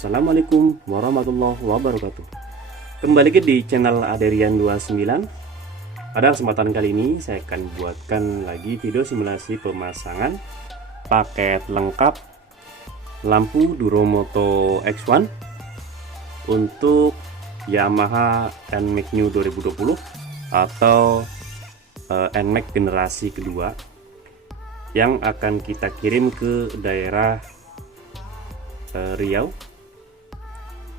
Assalamualaikum warahmatullahi wabarakatuh. Kembali lagi di channel Aderian29. Pada kesempatan kali ini saya akan buatkan lagi video simulasi pemasangan paket lengkap lampu Duromoto X1 untuk Yamaha NMAX New 2020 atau NMAX generasi kedua yang akan kita kirim ke daerah Riau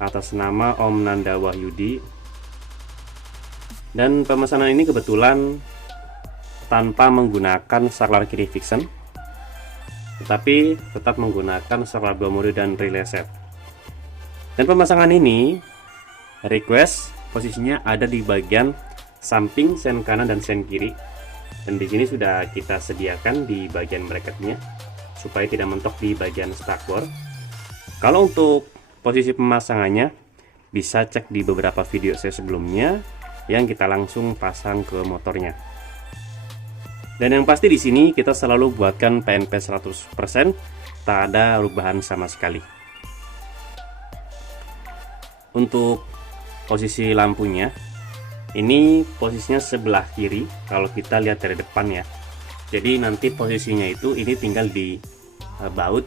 atas nama Om Nanda Wahyudi. Dan pemesanan ini kebetulan tanpa menggunakan saklar kiri fiction, tetapi tetap menggunakan saklar 2 mode dan relay set. Dan pemasangan ini request posisinya ada di bagian samping sen kanan dan sen kiri, dan di sini sudah kita sediakan di bagian bracketnya supaya tidak mentok di bagian spakbor. Kalau untuk posisi pemasangannya bisa cek di beberapa video saya sebelumnya yang kita langsung pasang ke motornya. Dan yang pasti di sini kita selalu buatkan PNP 100%, tak ada perubahan sama sekali. Untuk posisi lampunya, ini posisinya sebelah kiri kalau kita lihat dari depan ya. Jadi nanti posisinya itu ini tinggal di baut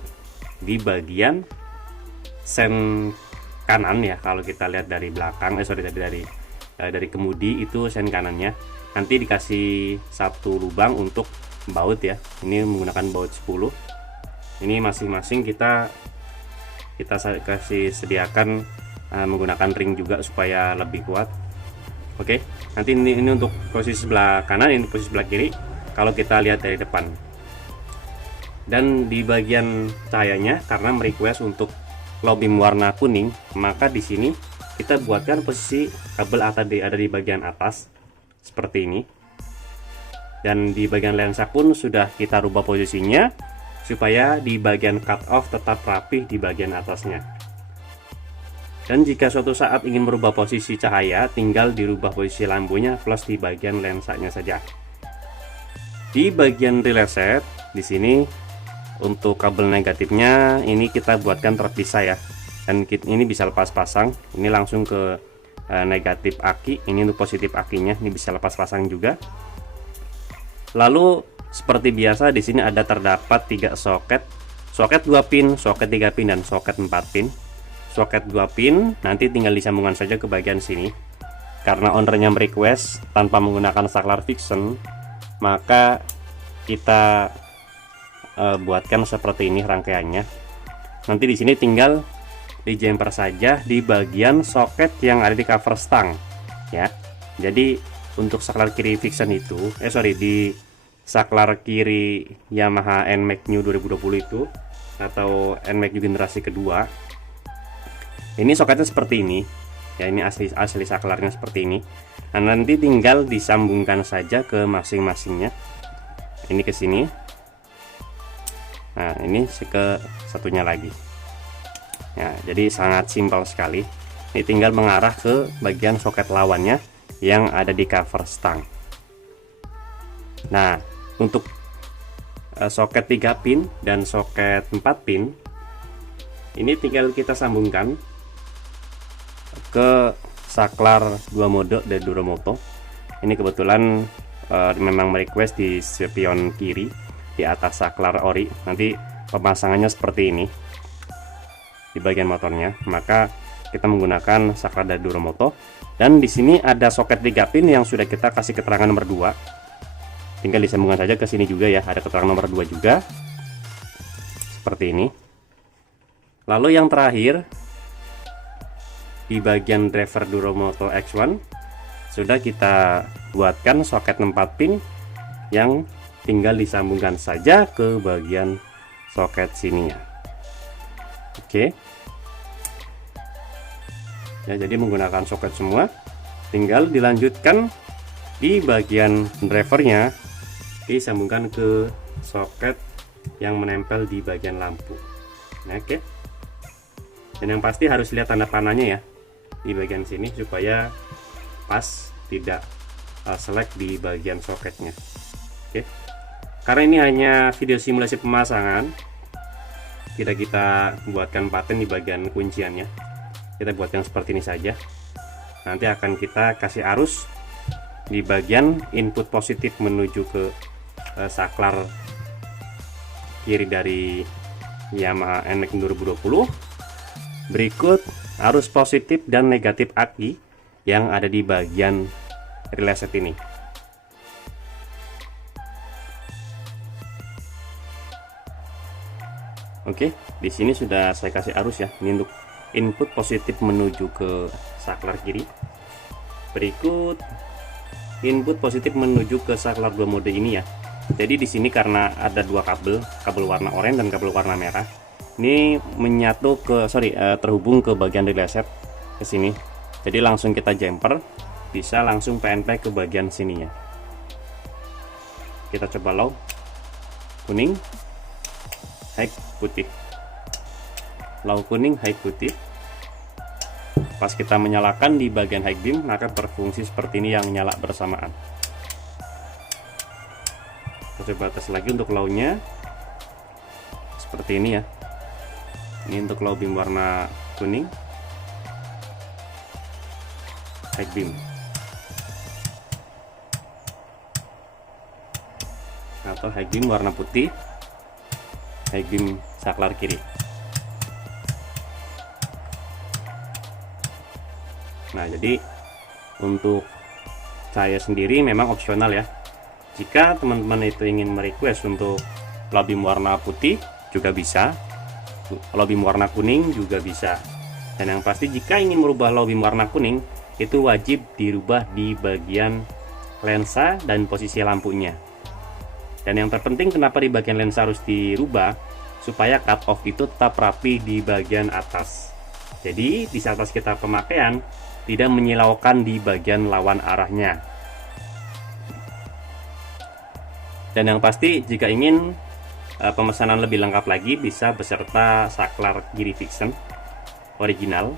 di bagian sen kanan ya. Kalau kita lihat dari belakang, dari kemudi itu sen kanannya. Nanti dikasih satu lubang untuk baut ya. Ini menggunakan baut 10. Ini masing-masing kita kasih sediakan menggunakan ring juga supaya lebih kuat. Oke, nanti ini untuk posisi sebelah kanan, ini posisi sebelah kiri kalau kita lihat dari depan. Dan di bagian cahayanya, karena merequest untuk low beam warna kuning, maka di sini kita buatkan posisi kabel ada di bagian atas seperti ini. Dan di bagian lensa pun sudah kita rubah posisinya supaya di bagian cut off tetap rapih di bagian atasnya. Dan jika suatu saat ingin merubah posisi cahaya, tinggal dirubah posisi lampunya plus di bagian lensanya saja. Di bagian relay set di sini untuk kabel negatifnya ini kita buatkan terpisah ya, dan ini bisa lepas pasang. Ini langsung ke negatif aki, ini untuk positif akinya, ini bisa lepas pasang juga. Lalu seperti biasa di sini ada terdapat 3 soket 2 pin, soket 3 pin, dan soket 4 pin. Soket 2 pin nanti tinggal disambungkan saja ke bagian sini. Karena ownernya merequest tanpa menggunakan saklar fiction, maka kita buatkan seperti ini rangkaiannya. Nanti di sini tinggal dijemper saja di bagian soket yang ada di cover stang ya. Jadi untuk saklar kiri fiction itu di saklar kiri Yamaha NMAX New 2020 itu atau NMAX generasi kedua, ini soketnya seperti ini ya. Ini asli saklarnya seperti ini. Nah, nanti tinggal disambungkan saja ke masing-masingnya. Ini ke sini. Nah, ini ke satunya lagi ya. Jadi sangat simpel sekali. Ini tinggal mengarah ke bagian soket lawannya yang ada di cover stang. Nah, untuk soket 3 pin dan soket 4 pin ini tinggal kita sambungkan ke saklar 2 mode dari Duromoto. Ini kebetulan memang merequest di spion kiri di atas saklar ori. Nanti pemasangannya seperti ini di bagian motornya, maka kita menggunakan saklar dari Duromoto. Dan di sini ada soket 3 pin yang sudah kita kasih keterangan nomor 2. Tinggal disambungkan saja ke sini juga ya, ada keterangan nomor 2 juga seperti ini. Lalu yang terakhir di bagian driver Duromoto X1 sudah kita buatkan soket 4 pin yang tinggal disambungkan saja ke bagian soket sininya. Oke ya, jadi menggunakan soket semua, tinggal dilanjutkan di bagian drivernya disambungkan ke soket yang menempel di bagian lampu. Nah, oke. Dan yang pasti harus lihat tanda panahnya ya di bagian sini supaya pas, tidak selek di bagian soketnya. Oke. Karena ini hanya video simulasi pemasangan, tidak kita buatkan paten di bagian kunciannya. Kita buat yang seperti ini saja. Nanti akan kita kasih arus di bagian input positif menuju ke saklar kiri dari Yamaha NMAX 2020. Berikut arus positif dan negatif aki yang ada di bagian relay set ini. Oke, di sini sudah saya kasih arus ya. Ini untuk input positif menuju ke saklar kiri. Berikut input positif menuju ke saklar 2 mode ini ya. Jadi di sini karena ada dua kabel warna oranye dan kabel warna merah. Ini menyatu ke terhubung ke bagian relay set ke sini. Jadi langsung kita jumper, bisa langsung PNP ke bagian sininya. Kita coba low, kuning, high, putih. Low kuning, high putih. Pas kita menyalakan di bagian high beam, maka berfungsi seperti ini yang nyala bersamaan. Kita coba tes lagi untuk low-nya. Seperti ini ya. Ini untuk low beam warna kuning, high beam. Atau high beam warna putih, high beam saklar kiri. Nah, jadi untuk saya sendiri memang opsional ya. Jika teman-teman itu ingin merequest untuk low beam warna putih juga bisa, low beam warna kuning juga bisa. Dan yang pasti jika ingin merubah low beam warna kuning, itu wajib dirubah di bagian lensa dan posisi lampunya. Dan yang terpenting kenapa di bagian lensa harus dirubah, supaya cut off itu tetap rapi di bagian atas. Jadi di saat kita pemakaian tidak menyilaukan di bagian lawan arahnya. Dan yang pasti jika ingin pemesanan lebih lengkap lagi, bisa beserta saklar kiri Vixen original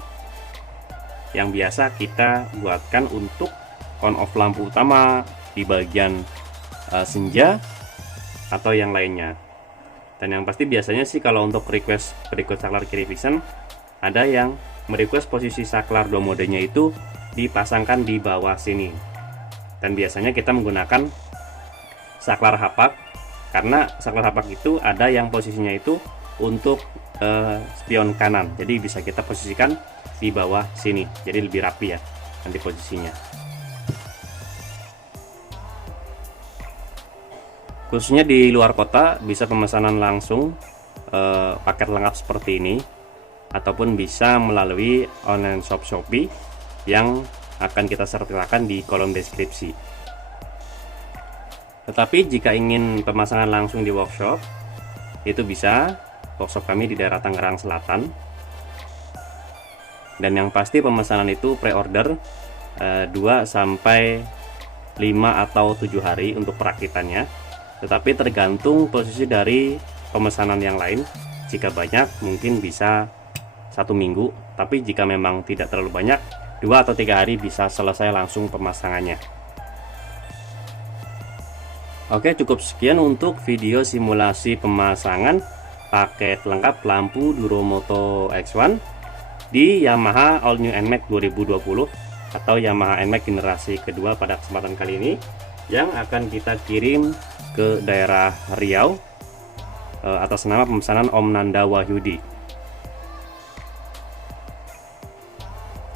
yang biasa kita buatkan untuk on off lampu utama di bagian senja atau yang lainnya. Dan yang pasti biasanya sih kalau untuk request berikut saklar kiri Vixen, ada yang merequest posisi saklar 2 modenya itu dipasangkan di bawah sini. Dan biasanya kita menggunakan saklar hapak, karena saklar hapak itu ada yang posisinya itu untuk spion kanan. Jadi bisa kita posisikan di bawah sini. Jadi lebih rapi ya nanti posisinya. Khususnya di luar kota bisa pemesanan langsung paket lengkap seperti ini, ataupun bisa melalui online shop Shopee yang akan kita sertakan di kolom deskripsi. Tetapi jika ingin pemasangan langsung di workshop, itu bisa. Workshop kami di daerah Tangerang Selatan. Dan yang pasti pemesanan itu pre-order 2 sampai 5 atau 7 hari untuk perakitannya. Tetapi tergantung posisi dari pemesanan yang lain. Jika banyak mungkin bisa 1 minggu, tapi jika memang tidak terlalu banyak, 2 atau 3 hari bisa selesai langsung pemasangannya. Oke, cukup sekian untuk video simulasi pemasangan paket lengkap lampu Duromoto X1 di Yamaha All New NMAX 2020 atau Yamaha NMAX generasi kedua pada kesempatan kali ini, yang akan kita kirim ke daerah Riau atas nama pemesanan Om Nanda Wahyudi.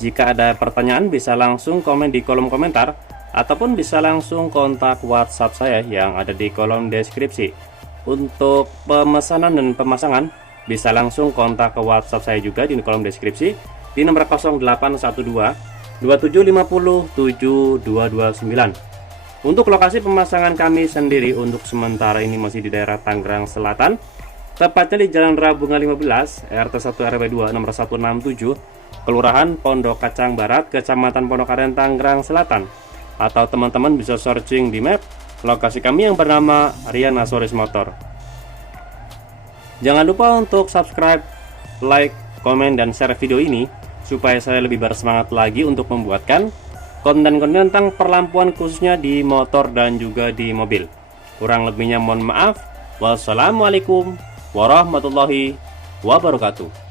Jika ada pertanyaan bisa langsung komen di kolom komentar, ataupun bisa langsung kontak WhatsApp saya yang ada di kolom deskripsi. Untuk pemesanan dan pemasangan bisa langsung kontak ke WhatsApp saya juga di kolom deskripsi di nomor 0812 2750 7229. Untuk lokasi pemasangan kami sendiri untuk sementara ini masih di daerah Tangerang Selatan, tepatnya di Jalan Rabunga 15, RT 1 RW 2 nomor 167, Kelurahan Pondok Kacang Barat, Kecamatan Pondokaren, Tangerang Selatan. Atau teman-teman bisa searching di map lokasi kami yang bernama Rian Asoris Motor. Jangan lupa untuk subscribe, like, komen, dan share video ini supaya saya lebih bersemangat lagi untuk membuatkan konten-konten tentang perlampuan khususnya di motor dan juga di mobil. Kurang lebihnya mohon maaf. Wassalamualaikum warahmatullahi wabarakatuh.